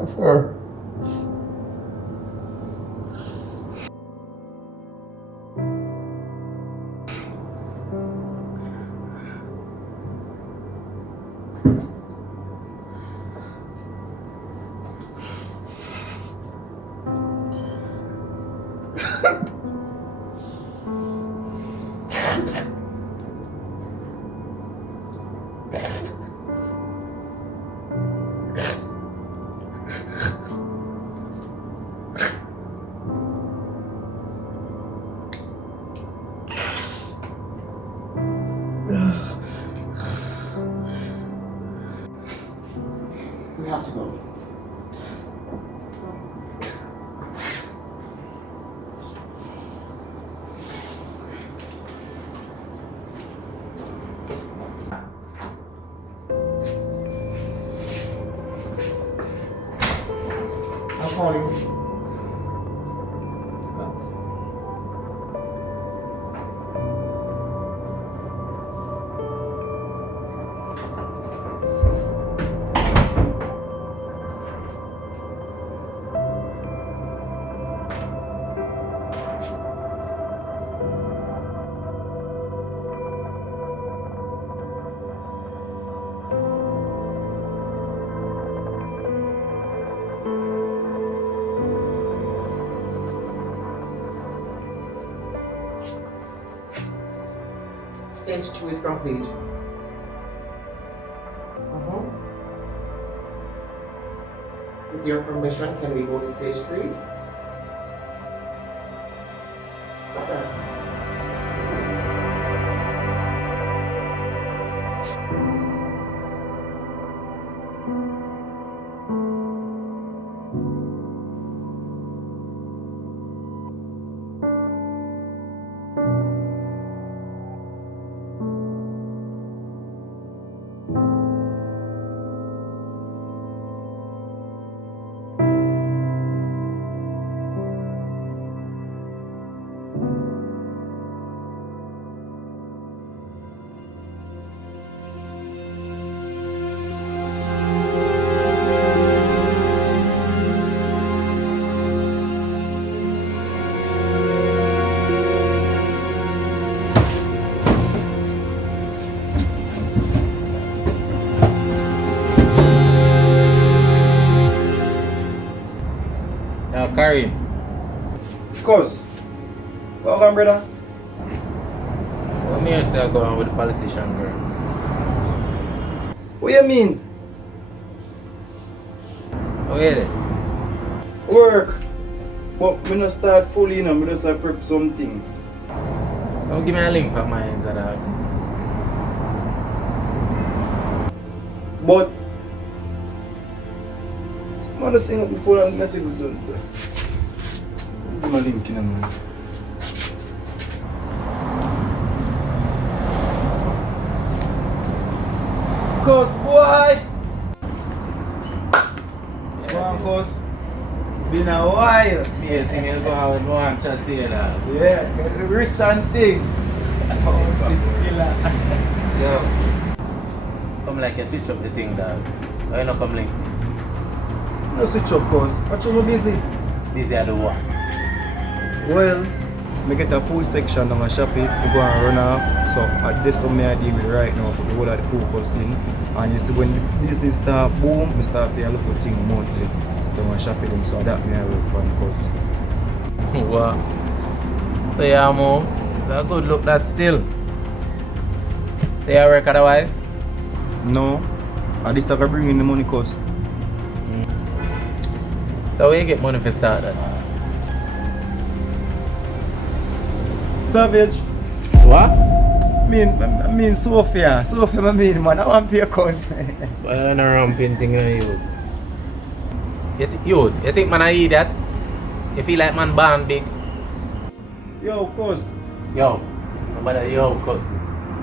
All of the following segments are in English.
That's her. We have to go. I'm calling. Thanks. Stage 2 is complete. With your permission, can we go to stage 3? Okay. Karim. Cuz. Welcome, brother. What me say I go on with the politician girl? What you mean? Oh yeah. Work. But we not start fully, you know, we just prep some things. Don't give me a link for my hands of that. But some other thing before I'm not even done. Give me a link in a man. Cuz boy! Come on, cuz. Been a while. Yeah, thing is go out with one chat to you now. Yeah, rich and thing. Yo. Come like you switch up the thing dog. Why you not come link? No switch up, cuz. What you busy? Busy at the one. Well, I get a full section on my shopping to go and run off. So at this one I deal with right now, put the whole of the focus in. And you see when the business start boom, I start pay a little thing monthly to my shopping. So that me I work on, cuz. What? So yeah, move. It's a good look that still. Say you work otherwise? No, at this I can bring in the money, cuz. So where you get money for start that? Savage. What? I mean Sophia. Sophia, I mean, man. I want to your cuz. But you're not ramping thing on you. You think man I eat that? You feel like man born big? Yo, cuz. Yo, nobody yo cuz.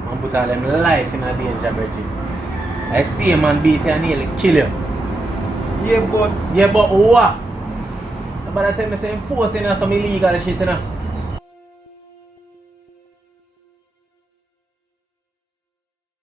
Man put all them life in a danger, Bridget. I see a man beat you and nearly kill you. Yeah, but Yeah, but what? Nobody tell me say enforcing some illegal shit, you know?